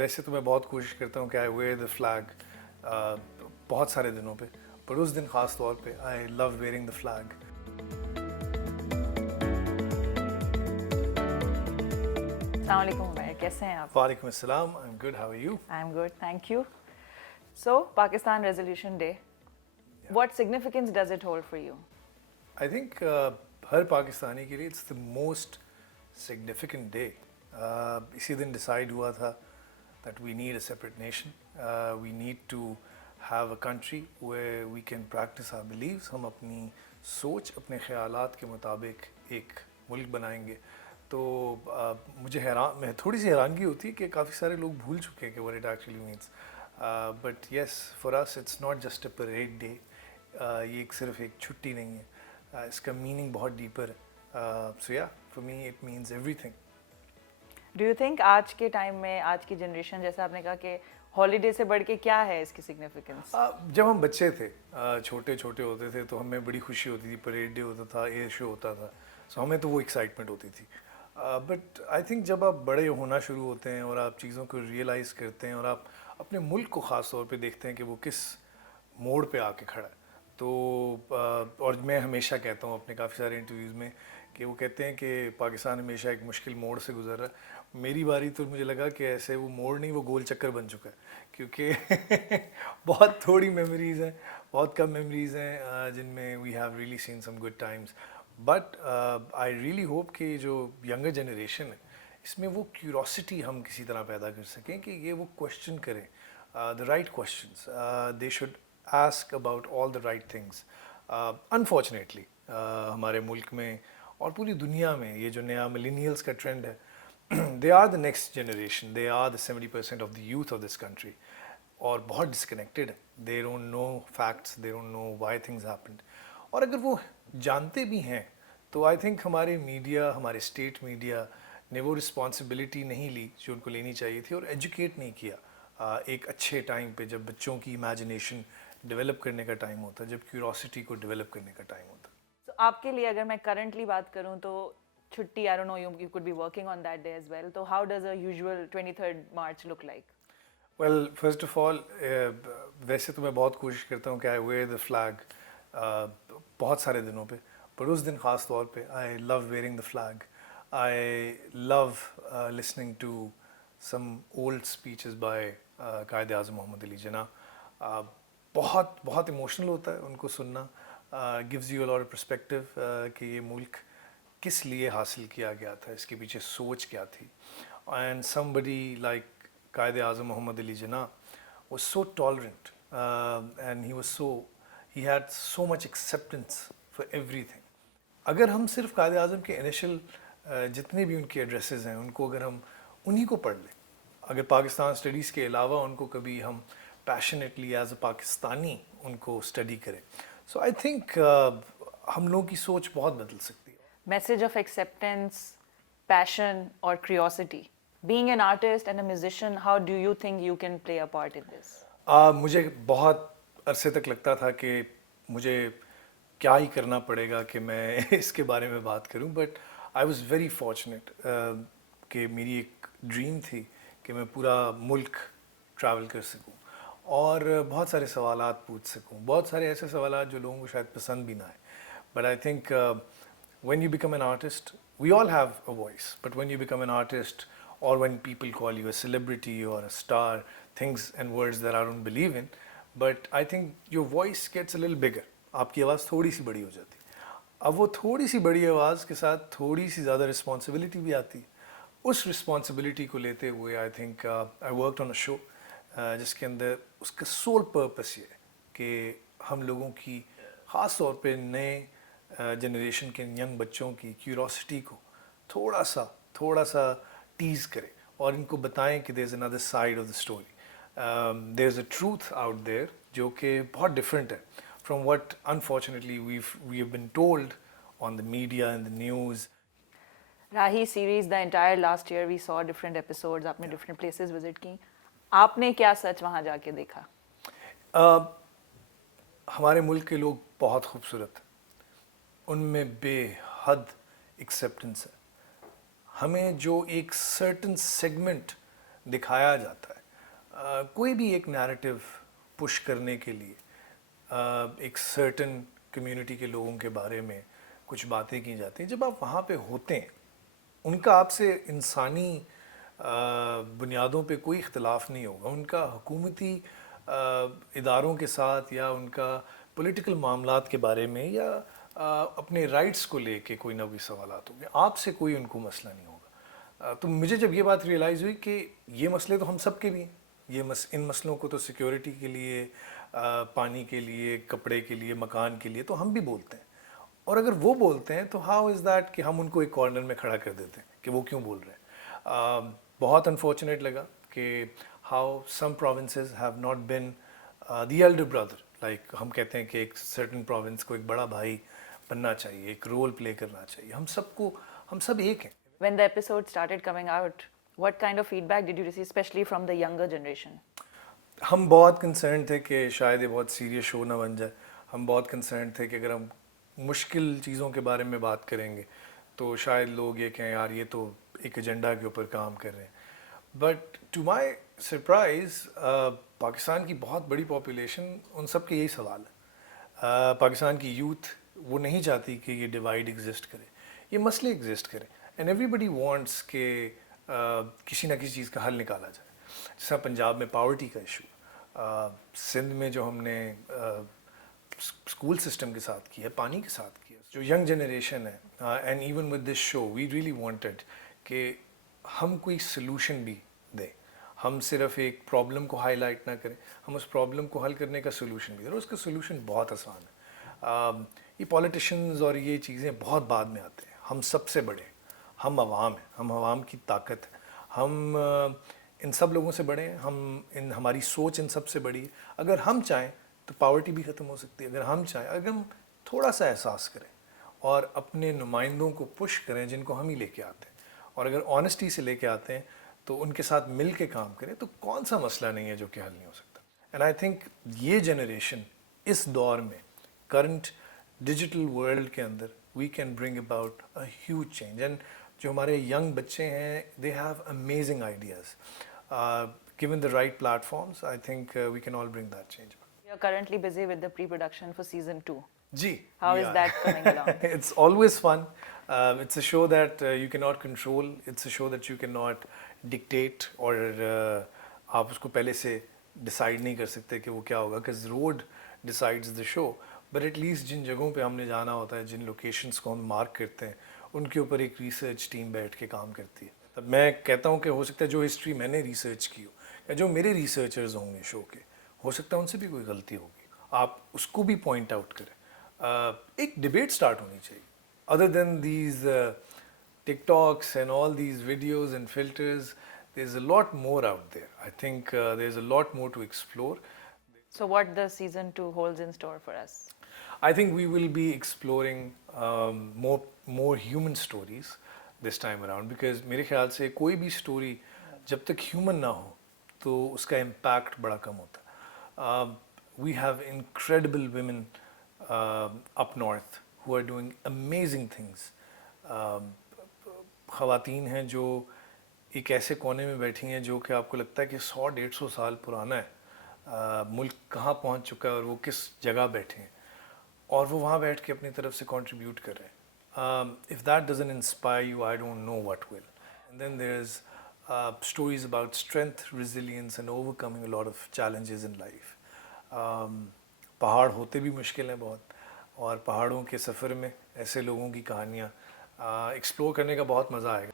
ویسے تو میں بہت کوشش کرتا ہوں کہ آئی ویئر دا فلیگ بہت سارے دنوں پہ، پر اس دن خاص طور پہ I love wearing the flag. السلام علیکم عمیر، کیسے ہیں آپ؟ وعلیکم السلام، I am good, how are you? I am good, thank you. So Pakistan resolution day, what significance does it hold for you? I think ہر پاکستانی کے لیے it's the most significant day. اسی دن ڈیسائیڈ ہوا تھا that we need a separate nation, we need to have a country where we can practice our beliefs. ہم اپنی سوچ، اپنے خیالات کے مطابق ایک ملک بنائیں گے. تو مجھے میں تھوڑی سی حیرانگی ہوتی ہے کہ کافی سارے لوگ بھول چکے ہیں کہ what it actually means. But yes, for us it's not just a parade day. یہ ایک صرف ایک چھٹی نہیں ہے، اس کا میننگ بہت ڈیپر ہے. So yeah, for me it means everything. Do you think آج کے ٹائم میں، آج کی جنریشن، جیسا آپ نے کہا کہ ہالیڈے سے بڑھ کے کیا ہے اس کی سگنیفیکینس؟ جب ہم بچے تھے، چھوٹے چھوٹے ہوتے تھے تو ہمیں بڑی خوشی ہوتی تھی، پریڈ ڈے ہوتا تھا، ایئر شو ہوتا تھا، سو ہمیں تو وہ ایکسائٹمنٹ ہوتی تھی. بٹ آئی تھنک جب آپ بڑے ہونا شروع ہوتے ہیں اور آپ چیزوں کو ریئلائز کرتے ہیں اور آپ اپنے ملک کو خاص طور پہ دیکھتے ہیں کہ وہ کس موڑ پہ آ کے کھڑا ہے، تو اور میں ہمیشہ کہتا ہوں اپنے کافی سارے انٹرویوز میں کہ وہ کہتے ہیں کہ پاکستان ہمیشہ ایک مشکل موڑ سے گزر رہا ہے. میری باری تو مجھے لگا کہ ایسے وہ موڑ نہیں، وہ گول چکر بن چکا ہے، کیونکہ بہت تھوڑی میموریز ہیں، بہت کم میموریز ہیں جن میں we have really seen some good times. But I really hope کہ جو ینگر جنریشن ہے اس میں وہ کیوروسٹی ہم کسی طرح پیدا کر سکیں کہ یہ وہ کوشچن کریں، the right questions. They should ask about all the right things. Unfortunately ہمارے ملک میں اور پوری دنیا میں یہ جو نیا ملینیلس کا ٹرینڈ ہے، they are the next generation, they are the 70% of the youth of this country, اور بہت ڈسکنیکٹیڈ ہے. They don't know facts, they don't know why things happened. اور اگر وہ جانتے بھی ہیں تو آئی تھنک ہمارے میڈیا، ہمارے اسٹیٹ میڈیا نے وہ رسپانسبلٹی نہیں لی جو ان کو لینی چاہیے تھی، اور ایجوکیٹ نہیں کیا ایک اچھے ٹائم پہ جب بچوں کی امیجنیشن ڈیولپ کرنے کا ٹائم ہوتا ہے، جب کیوروسٹی کو ڈیولپ کرنے کا ٹائم ہوتا ہے. تو آپ کے لیے اگر میں کرنٹلی بات کروں تو چھٹی، I don't know, you could be working on that day as well, تو how does a usual 23 March look like? Well first of all, ویسے تو میں بہت کوشش کرتا ہوں کہ آئی ویئر دا فلیگ بہت سارے دنوں پہ، پر اس دن خاص طور پہ I love wearing the flag. I love listening to some old speeches by Quaid Azam محمد علی جناح. بہت بہت ایموشنل ہوتا ہے ان کو سننا. Gives you a lot of perspective کہ یہ ملک کس لیے حاصل کیا گیا تھا، اس کے پیچھے سوچ کیا تھی. And some body like Quaid Azam Muhammad Ali Jinnah was so tolerant, and he had so much acceptance for everything. اگر ہم صرف قائد اعظم کے انیشل جتنے بھی ان کے ایڈریسز ہیں ان کو اگر ہم انہی کو پڑھ لیں، اگر پاکستان اسٹڈیز کے علاوہ ان کو کبھی ہم پیشنیٹلی ایز اے پاکستانی ان کو اسٹڈی کریں، سو آئی تھنک ہم لوگوں کی سوچ بہت بدل سکتی ہے. میسج آف ایکسیپٹینس، پیشن اور curiosity. Being an artist and a musician, how do you think you can play a part in this? مجھے بہت عرصے تک لگتا تھا کہ مجھے کیا ہی کرنا پڑے گا کہ میں اس کے بارے میں بات کروں، but I was very fortunate کہ میری ایک ڈریم تھی کہ میں پورا ملک ٹریول کر سکوں اور بہت سارے سوالات پوچھ سکوں، بہت سارے ایسے سوالات جو لوگوں کو شاید پسند بھی نہ آئے. But I think when you become an artist, we all have a voice, but when you become an artist or when people call you a celebrity or a star, things and words that I don't believe in, but I think your voice gets a little bigger. آپ کی آواز تھوڑی سی بڑی ہو جاتی. اب وہ تھوڑی سی بڑی آواز کے ساتھ تھوڑی سی زیادہ رسپانسبلٹی بھی آتی. اس رسپانسبلٹی کو لیتے ہوئے I think I worked on اے شو جس کے اندر اس کا سول پرپس یہ ہے کہ ہم لوگوں کی، خاص طور پہ نئے جنریشن کے ینگ بچوں کی کیوروسٹی کو تھوڑا سا ٹیز کرے اور ان کو بتائیں کہ دیر از another side of the story. There is a truth out there جو کہ بہت ڈفرینٹ ہے from what unfortunately we have been told on the media and the news. راہی series the entire last year we saw different episodes, آپ نے different places visit کی. آپ نے کیا سچ وہاں جا کے دیکھا؟ ہمارے ملک کے لوگ بہت خوبصورت ہیں، ان میں بے حد ایکسیپٹنس ہے. ہمیں جو ایک سرٹن سیگمنٹ دکھایا جاتا ہے. کوئی بھی ایک نیریٹو پش کرنے کے لیے ایک سرٹن کمیونٹی کے لوگوں کے بارے میں کچھ باتیں کی جاتی ہیں. جب آپ وہاں پہ ہوتے ہیں, ان کا آپ سے انسانی بنیادوں پہ کوئی اختلاف نہیں ہوگا, ان کا حکومتی اداروں کے ساتھ یا ان کا پولیٹیکل معاملات کے بارے میں یا اپنے رائٹس کو لے کے کوئی نہ کوئی سوالات ہوں گے, آپ سے کوئی ان کو مسئلہ نہیں ہوگا. تو مجھے جب یہ بات ریئلائز ہوئی کہ یہ مسئلے تو ہم سب کے بھی ہیں, ان مسئلوں کو تو سیکیورٹی کے لیے, پانی کے لیے, کپڑے کے لیے, مکان کے لیے تو ہم بھی بولتے ہیں. اور اگر وہ بولتے ہیں تو ہاؤ از دیٹ کہ ہم ان کو ایک کارنر میں کھڑا کر دیتے ہیں کہ وہ کیوں بول رہے ہیں. بہت انفارچونیٹ لگا کہ how some provinces have not been the elder brother. Like ہم کہتے ہیں کہ ایک سرٹن پروونس کو ایک بڑا بھائی بننا چاہیے, ایک رول پلے کرنا چاہیے. ہم سب ایک ہیں. When the episode started coming out, what kind of feedback did you receive, especially from the younger generation? ہم بہت کنسرن تھے کہ شاید یہ بہت سیریس شو نہ بن جائے. ہم بہت کنسرن تھے کہ اگر ہم مشکل چیزوں کے بارے میں بات کریں گے تو شاید لوگ یہ کہیں یار یہ تو ایک ایجنڈا کے اوپر کام کر رہے ہیں. But to my surprise Pakistan کی بہت بڑی پاپولیشن ان سب کے یہی سوال ہے. پاکستان کی یوتھ وہ نہیں چاہتی کہ یہ ڈیوائڈ ایگزسٹ کرے, یہ مسئلے ایگزسٹ کرے. اینڈ ایوری بڈی وانٹس کہ کسی نہ کسی چیز کا حل نکالا جائے. جیسا پنجاب میں پاورٹی کا ایشو, سندھ میں جو ہم نے اسکول سسٹم کے ساتھ کیا, پانی کے ساتھ کیا, جو ینگ جنریشن ہے, and even with this show we really wanted کہ ہم کوئی سلوشن بھی دیں. ہم صرف ایک پرابلم کو ہائی لائٹ نہ کریں, ہم اس پرابلم کو حل کرنے کا سلوشن بھی دیں. اور اس کا سلوشن بہت آسان ہے. یہ پولیٹیشنز اور یہ چیزیں بہت بعد میں آتے ہیں. ہم سب سے بڑے ہیں, ہم عوام ہیں, ہم عوام کی طاقت ہے. ہم ان سب لوگوں سے بڑے ہیں, ہماری سوچ ان سب سے بڑی ہے. اگر ہم چاہیں تو پاورٹی بھی ختم ہو سکتی ہے. اگر ہم چاہیں, اگر ہم تھوڑا سا احساس کریں اور اپنے نمائندوں کو پش کریں جن کو ہم ہی لے کے آتے ہیں, اور اگر آنیسٹی سے لے کے آتے ہیں تو ان کے ساتھ مل کے کام کریں, تو کون سا مسئلہ نہیں ہے جو کہ حل نہیں ہو سکتا. اینڈ آئی تھنک یہ جنریشن اس دور میں کرنٹ ڈیجیٹل ورلڈ کے اندر we can bring about a huge change. And جو ہمارے ینگ بچے ہیں they have amazing ideas. Given the right platforms, I think we can all bring that change. You are currently busy with the pre-production for season 2. Ji. How is that coming along? It's always fun. It's a show that you cannot control. It's a show that you cannot dictate or آپ اس کو پہلے سے decide نہیں کر سکتے کہ وہ کیا ہوگا, because road decides the show. But at least جن جگہوں پہ ہم نے جانا ہوتا ہے, جن لوکیشنس کو ہم مارک کرتے ہیں, ان کے اوپر ایک ریسرچ ٹیم بیٹھ کے کام کرتی ہے. تب میں کہتا ہوں کہ ہو سکتا ہے جو ہسٹری میں نے ریسرچ کی ہو یا جو میرے ریسرچرز ہوں گے شو کے, ہو سکتا ہے ان سے بھی کوئی غلطی ہوگی, آپ اس کو بھی پوائنٹ آؤٹ کریں. ایک ڈبیٹ سٹارٹ ہونی چاہیے. Other than these TikToks and all these videos and filters, there is a lot more out there. I think there is a lot more to explore. So what does season 2 holds in store for us? I think we will be exploring more human stories this time around, because میرے خیال سے کوئی بھی story جب تک human نہ ہو تو اس کا امپیکٹ بڑا کم ہوتا ہے. We have incredible women up north who are doing amazing things. خواتین ہیں جو ایک ایسے کونے میں بیٹھی ہیں جو کہ آپ کو لگتا ہے کہ 100-150 سال پرانا ہے, ملک کہاں پہنچ چکا ہے اور وہ کس جگہ بیٹھے ہیں, اور وہ وہاں بیٹھ کے اپنی طرف سے کنٹریبیوٹ کر رہے ہیں. If that doesn't inspire you, I don't know what will. And then there's stories about strength, resilience and overcoming a lot of challenges in life. پہاڑ ہوتے بھی مشکل ہیں بہت, اور پہاڑوں کے سفر میں ایسے لوگوں کی کہانیاں ایکسپلور کرنے کا بہت مزہ آئے گا.